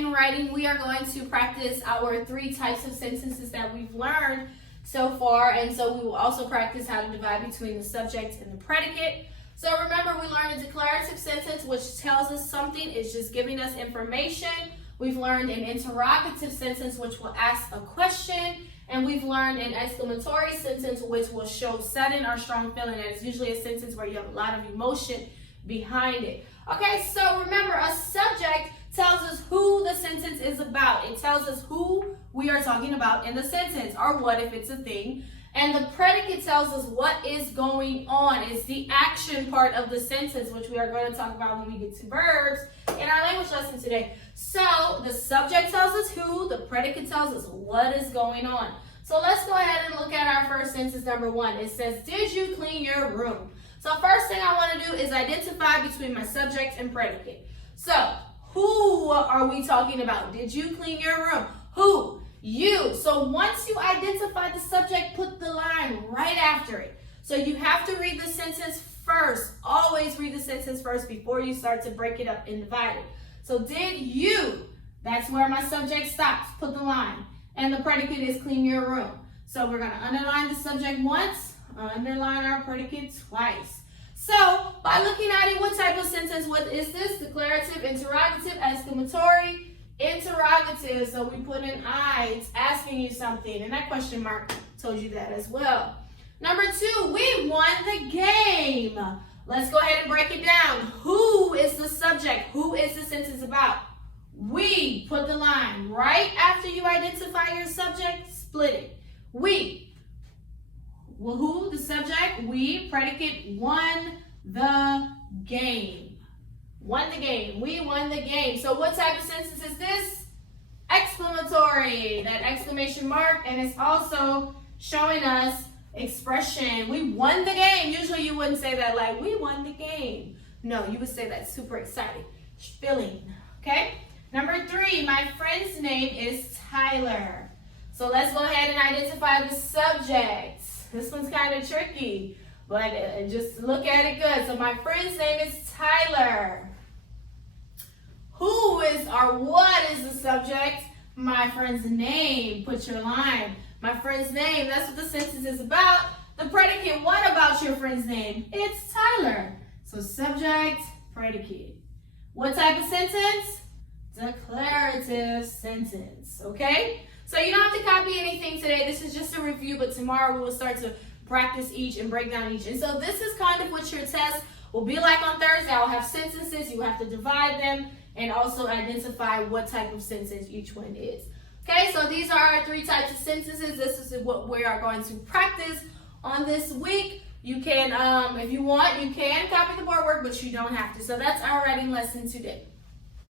in writing, we are going to practice our 3 types of sentences that we've learned so far. And so we will also practice how to divide between the subject and the predicate. So remember, we learned a declarative sentence, which tells us something. It's just giving us information. We've learned an interrogative sentence, which will ask a question. And we've learned an exclamatory sentence, which will show sudden or strong feeling. And it's usually a sentence where you have a lot of emotion behind it. Okay, so remember, a subject tells us who the sentence is about. It tells us who we are talking about in the sentence, or what if it's a thing. And the predicate tells us what is going on. It's the action part of the sentence, which we are going to talk about when we get to verbs in our language lesson today. So the subject tells us who, the predicate tells us what is going on. So let's go ahead and look at our first sentence, number 1. It says, did you clean your room? So first thing I want to do is identify between my subject and predicate. So who are we talking about? Did you clean your room? Who? You. So once you identify the subject, put the line right after it. So you have to read the sentence first. Always read the sentence first before you start to break it up and divide it. So did you? That's where my subject stops. Put the line. And the predicate is clean your room. So we're going to underline the subject once, underline our predicate twice. So by looking at it, what type of sentence? What is this? Declarative, interrogative, exclamatory, interrogative. So we put an I. It's asking you something. And that question mark told you that as well. Number 2, we won the game. Let's go ahead and break it down. Who is the subject? Who is the sentence about? We. Put the line right after you identify your subject. Split it. We. Well, who? The subject. We. Predicate. Won the game. Won the game. We won the game. So what type of sentence is this? Exclamatory. That exclamation mark. And it's also showing us expression. We won the game. Usually you wouldn't say that like, we won the game. No, you would say that super excited. Feeling. Okay? Number 3, my friend's name is Tyler. So let's go ahead and identify the subject. This one's kind of tricky, but just look at it good. So my friend's name is Tyler. Who is or what is the subject? My friend's name. Put your line. My friend's name. That's what the sentence is about. The predicate, what about your friend's name? It's Tyler. So subject, predicate. What type of sentence? Declarative sentence. Okay? So you don't have to copy anything today. This is just a review, but tomorrow we will start to practice each and break down each. And so this is kind of what your test will be like on Thursday. I'll have sentences. You have to divide them and also identify what type of sentence each one is. Okay, so these are our 3 types of sentences. This is what we are going to practice on this week. You can, if you want, you can copy the board work, but you don't have to. So that's our writing lesson today.